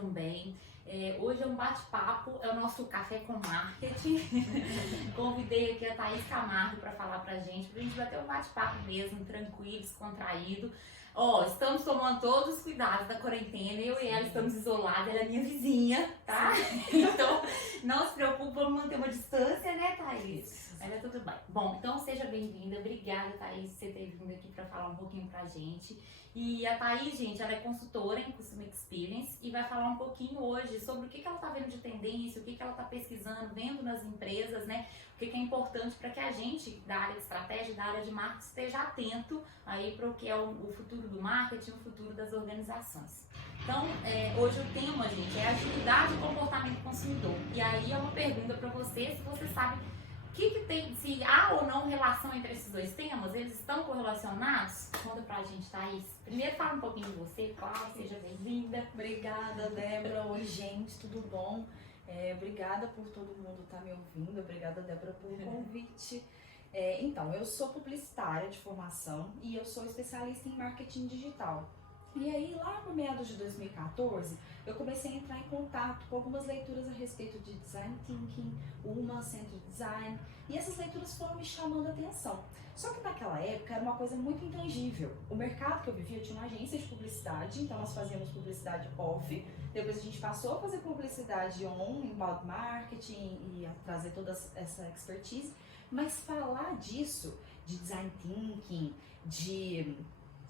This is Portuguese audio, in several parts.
estejam bem. Hoje é um bate-papo, é o nosso Café com Marketing. Convidei aqui a Thaís Camargo para falar pra gente bater um bate-papo mesmo, tranquilo, descontraído. Estamos tomando todos os cuidados da quarentena, eu e ela estamos isoladas, ela é minha vizinha, tá? Então, não se preocupe, vamos manter uma distância, né, Thaís? Mas é tudo bem. Bom, então seja bem-vinda, obrigada, Thaís, por você ter vindo aqui para falar um pouquinho pra gente. E a Thaís, gente, ela é consultora em Customer Experience e vai falar um pouquinho hoje sobre o que ela tá vendo de tendência, o que ela tá pesquisando, vendo nas empresas, né? O que é importante para que a gente, da área de estratégia, da área de marketing, esteja atento aí para o que é o futuro do marketing, o futuro das organizações. Então, hoje o tema, gente, é agilidade e comportamento do consumidor. E aí é uma pergunta para você, se você sabe o que tem, se há ou não relação entre esses dois temas, eles estão correlacionados? Conta pra gente, Thaís. Primeiro fala um pouquinho de você, claro, seja bem-vinda. Obrigada, Débora. Oi, gente, tudo bom? Obrigada por todo mundo estar me ouvindo, obrigada, Débora, pelo convite. Então, eu sou publicitária de formação e eu sou especialista em marketing digital. E aí, lá no meados de 2014, eu comecei a entrar em contato com algumas leituras a respeito de Design Thinking, Human Centered Design, e essas leituras foram me chamando a atenção. Só que naquela época era uma coisa muito intangível. O mercado que eu vivia tinha uma agência de publicidade, então nós fazíamos publicidade off, depois a gente passou a fazer publicidade on, inbound marketing e a trazer toda essa expertise, mas falar disso, de Design Thinking, de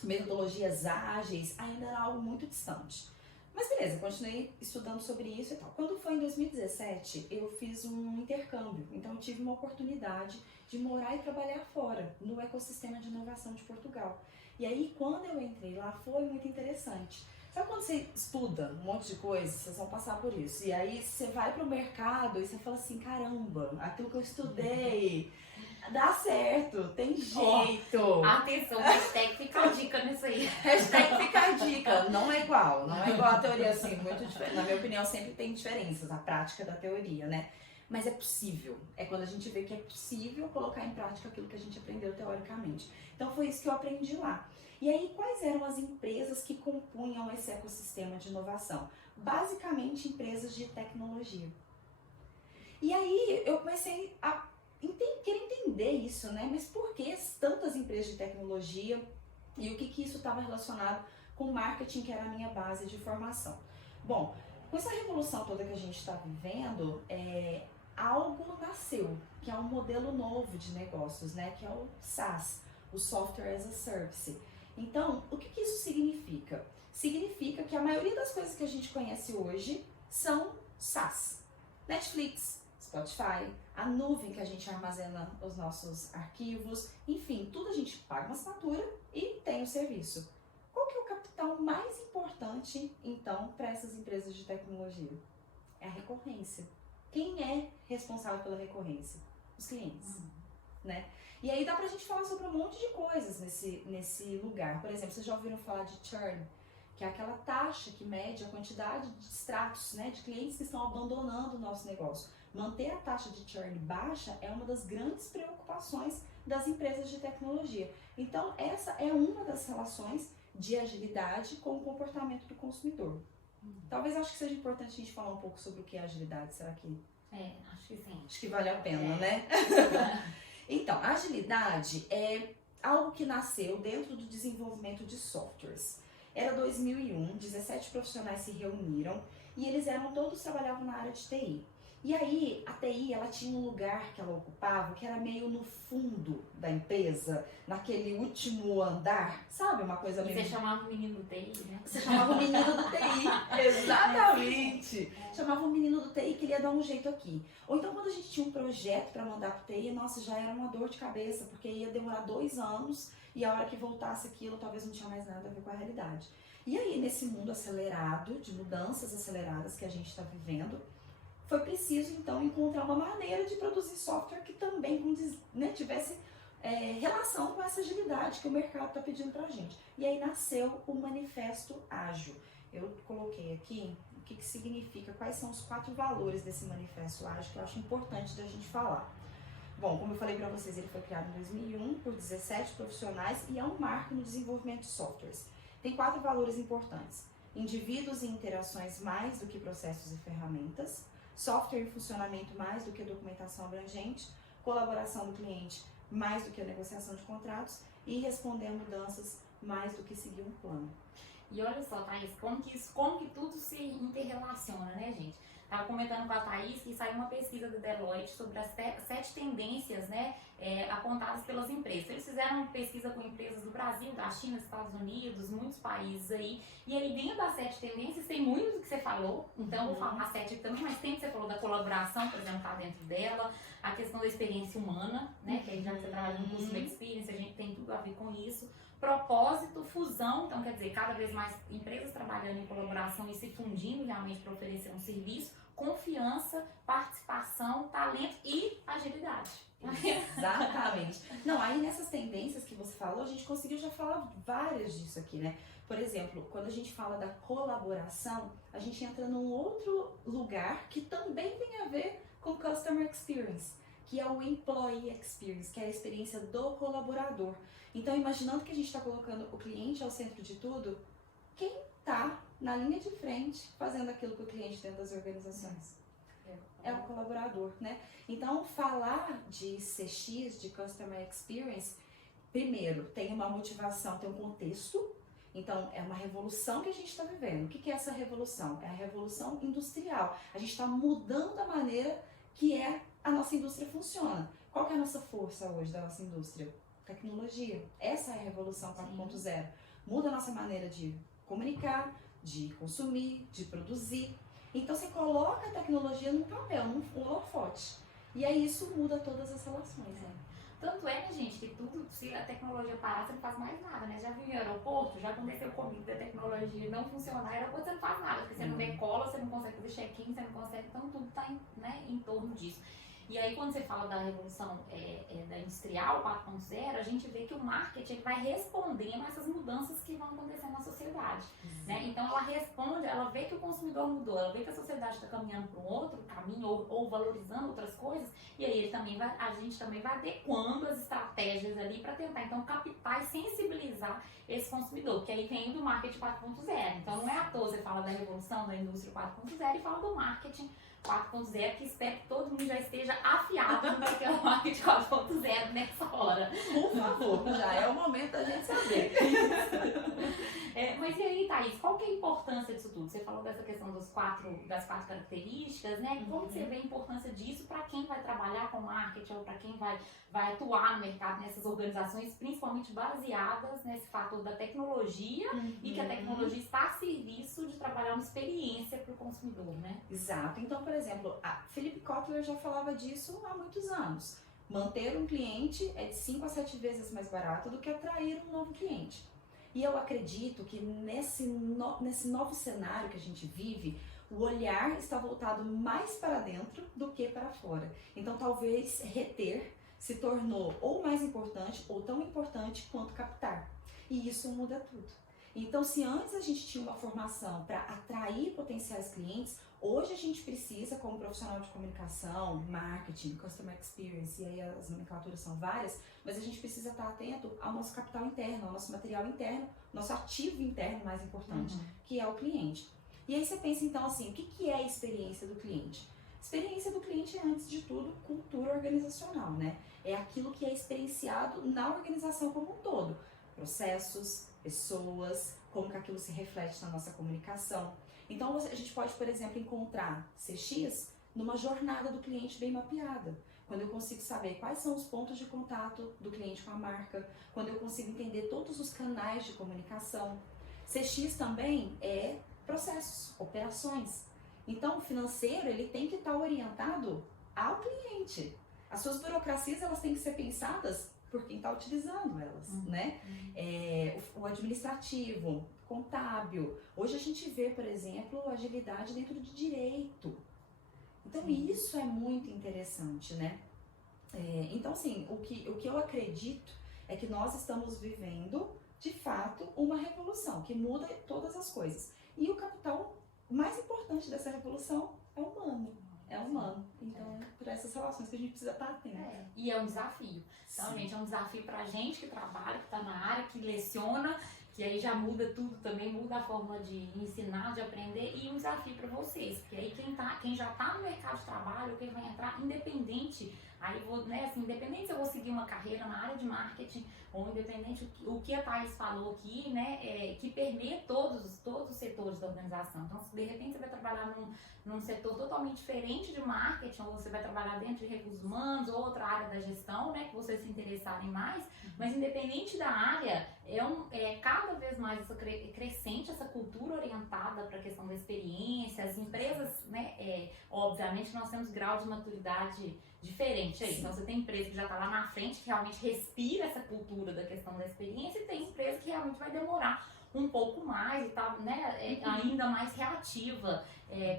metodologias ágeis, ainda era algo muito distante. Mas beleza, continuei estudando sobre isso e tal. Quando foi em 2017, eu fiz um intercâmbio, então eu tive uma oportunidade de morar e trabalhar fora, no ecossistema de inovação de Portugal. E aí, quando eu entrei lá, foi muito interessante. Sabe quando você estuda um monte de coisa, vocês vão passar por isso, e aí você vai pro mercado e você fala assim, aquilo que eu estudei dá certo, tem jeito. Atenção, hashtag fica a dica nisso aí. Hashtag fica a dica. Não é igual a teoria, assim, muito diferente. Na minha opinião, sempre tem diferenças, a prática da teoria, né? Mas é possível. É quando a gente vê que é possível colocar em prática aquilo que a gente aprendeu teoricamente. Então foi isso que eu aprendi lá. E aí, quais eram as empresas que compunham esse ecossistema de inovação? Basicamente, empresas de tecnologia. E aí, eu comecei a querer entender isso, né? Mas por que tantas empresas de tecnologia e o que isso estava relacionado com o marketing, que era a minha base de formação? Bom, com essa revolução toda que a gente está vivendo, algo nasceu, que é um modelo novo de negócios, né? Que é o SaaS, o Software as a Service. Então, o que isso significa? Significa que a maioria das coisas que a gente conhece hoje são SaaS. Netflix, Spotify, a nuvem que a gente armazena os nossos arquivos, enfim, tudo a gente paga uma assinatura e tem o serviço. Qual que é o capital mais importante, então, para essas empresas de tecnologia? É a recorrência. Quem é responsável pela recorrência? Os clientes, né? E aí dá pra gente falar sobre um monte de coisas nesse lugar. Por exemplo, vocês já ouviram falar de churn, que é aquela taxa que mede a quantidade de extratos, né, de clientes que estão abandonando o nosso negócio. Manter a taxa de churn baixa é uma das grandes preocupações das empresas de tecnologia. Então, essa é uma das relações de agilidade com o comportamento do consumidor. Talvez acho que seja importante a gente falar um pouco sobre o que é agilidade. Será que... acho que sim. Acho que vale a pena, né? Então, a agilidade é algo que nasceu dentro do desenvolvimento de softwares. Era 2001, 17 profissionais se reuniram e eles todos trabalhavam na área de TI. E aí, a TI, ela tinha um lugar que ela ocupava, que era meio no fundo da empresa, naquele último andar, sabe? Uma coisa meio... E você chamava o menino do TI, né? Você chamava o menino do TI, exatamente! Chamava o menino do TI que ele ia dar um jeito aqui. Ou então, quando a gente tinha um projeto para mandar pro TI, nossa, já era uma dor de cabeça, porque ia demorar 2 anos e a hora que voltasse aquilo, talvez não tinha mais nada a ver com a realidade. E aí, nesse mundo acelerado, de mudanças aceleradas que a gente está vivendo, foi preciso, então, encontrar uma maneira de produzir software que também tivesse relação com essa agilidade que o mercado está pedindo para a gente. E aí nasceu o Manifesto Ágil. Eu coloquei aqui o que significa, quais são os 4 valores desse Manifesto Ágil que eu acho importante da gente falar. Bom, como eu falei para vocês, ele foi criado em 2001 por 17 profissionais e é um marco no desenvolvimento de softwares. Tem 4 valores importantes. indivíduos e interações mais do que processos e ferramentas, software e funcionamento mais do que documentação abrangente, colaboração do cliente mais do que a negociação de contratos e responder a mudanças mais do que seguir um plano. E olha só, Thaís, como que tudo se interrelaciona, né, gente? Estava comentando com a Thaís que saiu uma pesquisa do Deloitte sobre as 7 tendências, né, apontadas pelas empresas. Eles fizeram uma pesquisa com empresas do Brasil, da China, dos Estados Unidos, muitos países aí. E aí dentro das 7 tendências tem muito do que você falou. Então eu vou falar as 7 também, mas tem que você falou da colaboração, por exemplo, tá dentro dela. A questão da experiência humana, né, que aí já que você trabalha no Customer Experience, a gente tem tudo a ver com isso. Propósito, fusão, então quer dizer, cada vez mais empresas trabalhando em colaboração e se fundindo realmente para oferecer um serviço, confiança, participação, talento e agilidade. Exatamente. Não, aí nessas tendências que você falou, a gente conseguiu já falar várias disso aqui, né? Por exemplo, quando a gente fala da colaboração, a gente entra num outro lugar que também tem a ver com Customer Experience, que é o Employee Experience, que é a experiência do colaborador. Então, imaginando que a gente está colocando o cliente ao centro de tudo, quem está na linha de frente fazendo aquilo que o cliente dentro das organizações? É o colaborador, né? Então, falar de CX, de Customer Experience, primeiro, tem uma motivação, tem um contexto. Então, é uma revolução que a gente está vivendo. O que é essa revolução? É a revolução industrial. A gente está mudando a maneira que a nossa indústria funciona. Qual que é a nossa força hoje da nossa indústria? Tecnologia. Essa é a revolução 4.0. Muda a nossa maneira de comunicar, de consumir, de produzir. Então você coloca a tecnologia num papel, num holofote. E aí isso muda todas as relações. Né? Tanto é, né, gente, que tudo, se a tecnologia parar, você não faz mais nada, né? Já viu em aeroporto? Já aconteceu comigo da tecnologia não funcionar, aeroporto você não faz nada, porque você não decola, você não consegue fazer check-in, você não consegue, então tudo está em torno disso. E aí, quando você fala da revolução da industrial 4.0, a gente vê que o marketing vai respondendo a essas mudanças que vão acontecendo na sociedade. Né? Então, ela responde, ela vê que o consumidor mudou, ela vê que a sociedade está caminhando para um outro caminho ou valorizando outras coisas, e aí a gente também vai adequando as estratégias ali para tentar, então, captar e sensibilizar esse consumidor, porque aí vem do marketing 4.0. Então, não é à toa você fala da revolução da indústria 4.0 e fala do marketing 4.0, que espero que todo mundo já esteja afiado no que é o marketing 4.0 nessa hora. Por favor, já é o momento da gente saber. Mas e aí, Thaís, qual que é a importância disso tudo? Você falou dessa questão das quatro características, né? Como que você vê a importância disso para quem vai trabalhar com marketing ou para quem vai atuar no mercado nessas organizações, principalmente baseadas nesse fator da tecnologia e que a tecnologia está a serviço de trabalhar uma experiência para o consumidor, né? Exato. Então, por exemplo, a Philip Kotler já falava disso há muitos anos. Manter um cliente é de 5 a 7 vezes mais barato do que atrair um novo cliente. E eu acredito que nesse novo cenário que a gente vive, o olhar está voltado mais para dentro do que para fora. Então, talvez reter se tornou ou mais importante ou tão importante quanto captar. E isso muda tudo. Então, se antes a gente tinha uma formação para atrair potenciais clientes, hoje a gente precisa, como profissional de comunicação, marketing, customer experience, e aí as nomenclaturas são várias, mas a gente precisa estar atento ao nosso capital interno, ao nosso material interno, nosso ativo interno mais importante, que é o cliente. E aí você pensa então assim, o que é a experiência do cliente? Experiência do cliente é, antes de tudo, cultura organizacional, né? É aquilo que é experienciado na organização como um todo. Processos, pessoas, como que aquilo se reflete na nossa comunicação. Então a gente pode, por exemplo, encontrar CX numa jornada do cliente bem mapeada. Quando eu consigo saber quais são os pontos de contato do cliente com a marca, quando eu consigo entender todos os canais de comunicação. CX também é processos, operações. Então o financeiro ele tem que estar orientado ao cliente. As suas burocracias elas têm que ser pensadas por quem está utilizando elas, né? O administrativo, contábil. Hoje a gente vê, por exemplo, agilidade dentro de direito. Então isso é muito interessante, né? Então, assim, o que eu acredito é que nós estamos vivendo, de fato, uma revolução que muda todas as coisas. E o capital mais importante dessa revolução é o humano. É humano. Então, por essas relações que a gente precisa estar atento. E é um desafio. Então, gente, é um desafio pra gente que trabalha, que tá na área, que leciona, que aí já muda tudo também, muda a forma de ensinar, de aprender, e um desafio para vocês, porque aí quem já tá no mercado de trabalho, quem vai entrar independente, aí vou, né, assim, independente se eu vou seguir uma carreira na área de marketing, ou independente o que a Thaís falou aqui, né, que permeia todos os setores da organização. Então, se de repente você vai trabalhar num setor totalmente diferente de marketing, ou você vai trabalhar dentro de recursos humanos, ou outra área da gestão, né, que vocês se interessarem mais, mas independente da área, cada vez mais crescente essa cultura orientada para a questão da experiência, as empresas, né, obviamente nós temos grau de maturidade diferente aí. Então você tem empresa que já está lá na frente, que realmente respira essa cultura da questão da experiência, e tem empresa que realmente vai demorar um pouco mais e tá, né, ainda mais reativa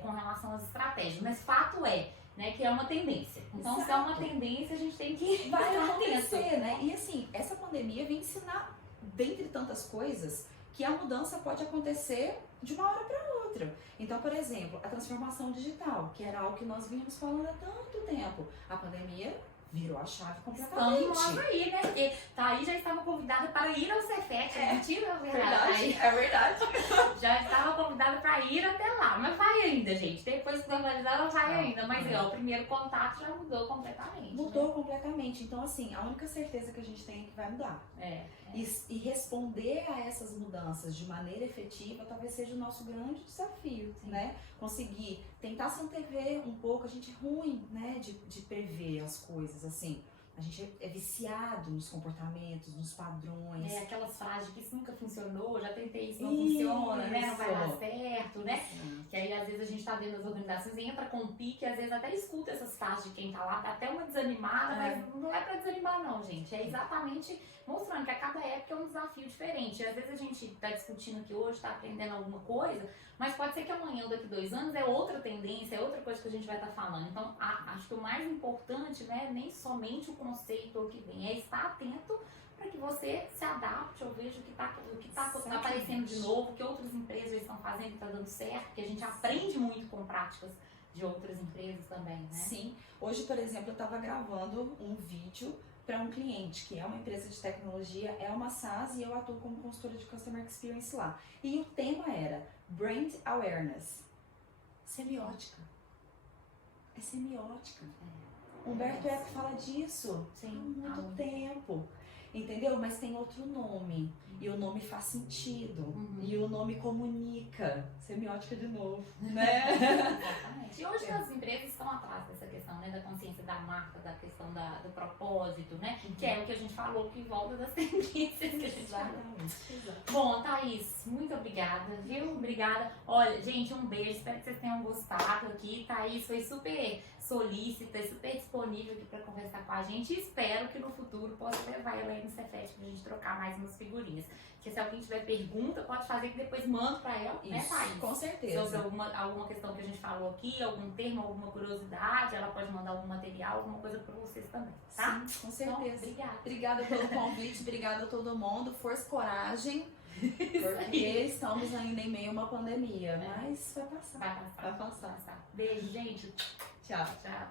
com relação às estratégias. Mas fato né, que é uma tendência. Então, se é uma tendência, a gente tem que vai acontecer, né? E assim, essa pandemia vem ensinar, dentre tantas coisas, que a mudança pode acontecer de uma hora para outra. Então, por exemplo, a transformação digital, que era algo que nós vínhamos falando há tanto tempo. A pandemia virou a chave completamente. Estamos nós aí, né? Porque Thaís já estava convidada para ir ao Cefet. Mentira, é verdade. É verdade. Já estava convidada para ir até lá. Mas vai ainda, gente. Depois que normalizar, ela vai ainda. Mas o primeiro contato já mudou completamente. Mudou completamente. Então, assim, a única certeza que a gente tem é que vai mudar. E responder a essas mudanças de maneira efetiva talvez seja o nosso grande desafio, né? Conseguir tentar se antever um pouco. A gente é ruim, né, de prever as coisas, assim. A gente é viciado nos comportamentos, nos padrões. Aquelas frases que isso nunca funcionou, já tentei, isso não funciona, né? Não vai dar certo, né? Que aí às vezes a gente tá vendo as organizações e entra com um pique, às vezes até escuta essas frases de quem tá lá, dá até uma desanimada, mas não é pra desanimar não, gente. É exatamente mostrando que a cada época é um desafio diferente. E às vezes a gente tá discutindo aqui hoje, tá aprendendo alguma coisa, mas pode ser que amanhã ou daqui 2 anos é outra tendência, é outra coisa que a gente vai estar falando. Então, acho que o mais importante, né, nem somente o conceito que vem, é estar atento para que você se adapte ou veja o que tá aparecendo de novo, que outras empresas já estão fazendo e está dando certo, que a gente aprende muito com práticas de outras empresas também, né? Sim. Hoje, por exemplo, eu estava gravando um vídeo para um cliente, que é uma empresa de tecnologia, é uma SaaS, e eu atuo como consultora de Customer Experience lá. E o tema era Brand Awareness. Semiótica. É semiótica. Humberto Eco fala disso há muito tempo. Entendeu? Mas tem outro nome. E o nome faz sentido. E o nome comunica. Semiótica de novo, né? Exatamente. E hoje as empresas estão atrás dessa questão, né, da consciência da marca, da questão do propósito, né? Que é o que a gente falou, que volta das tendências que a gente falou. Bom, Thaís, muito obrigada, viu? Obrigada. Olha, gente, um beijo. Espero que vocês tenham gostado aqui. Thaís foi super solícita, super disponível aqui para conversar com a gente, e espero que no futuro possa levar ela aí no Cefet pra gente trocar mais umas figurinhas. Porque se alguém tiver pergunta, pode fazer, que depois mando para ela, né, Thaís? Com certeza. Sobre alguma questão que a gente falou aqui, algum termo, alguma curiosidade, ela pode mandar algum material, alguma coisa para vocês também, tá? Sim, com certeza. Então, obrigada. Obrigada pelo convite, obrigada a todo mundo, força e coragem, porque estamos ainda em meio a uma pandemia, mas vai passar. Vai passar. Beijo, gente. Tchau. Tchau.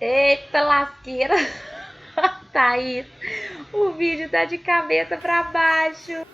Eita lasqueira, Thaís, o vídeo tá de cabeça pra baixo.